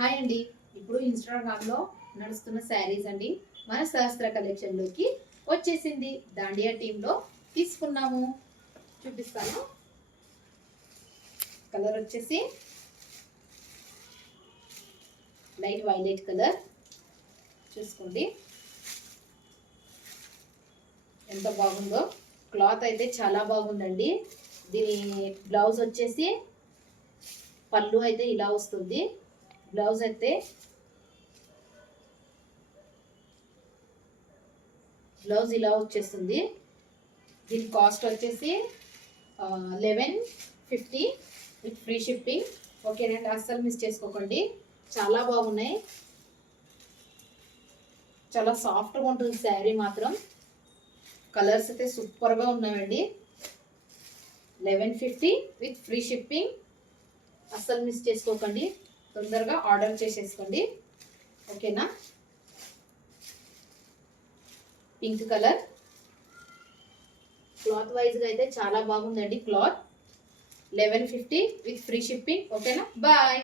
Hi అండి. ఇప్పుడు ఇన్స్టాగ్రామ్లో నడుస్తున్న శారీస్ అండి మన సహస్ర కలెక్షన్లోకి వచ్చేసింది. దాండియా టీంలో తీసుకున్నాము, చూపిస్తాను. కలర్ వచ్చేసి లైట్ వైలెట్ కలర్, చూసుకోండి ఎంత బాగుందో. క్లాత్ అయితే చాలా బాగుందండి. దీని బ్లౌజ్ వచ్చేసి పళ్ళు అయితే ఇలా వస్తుంది. బ్లౌజ్ అయితే బ్లౌజ్ ఇలా వచ్చేస్తుంది. దీని కాస్ట్ వచ్చేసి 1150 విత్ ఫ్రీ షిప్పింగ్. ఓకేనండి, అస్సలు మిస్ చేసుకోకండి. చాలా బాగున్నాయి, చాలా సాఫ్ట్గా ఉంటుంది శారీ మాత్రం. కలర్స్ అయితే సూపర్గా ఉన్నాయండి. 1150 విత్ ఫ్రీ షిప్పింగ్. అస్సలు మిస్ చేసుకోకండి, తొందరగా ఆర్డర్ చేసేసుకోండి. ఓకేనా. పింక్ కలర్, క్లాత్ వైజ్గా అయితే చాలా బాగుందండి. Cloth 1150 with free shipping. ఓకేనా, బాయ్.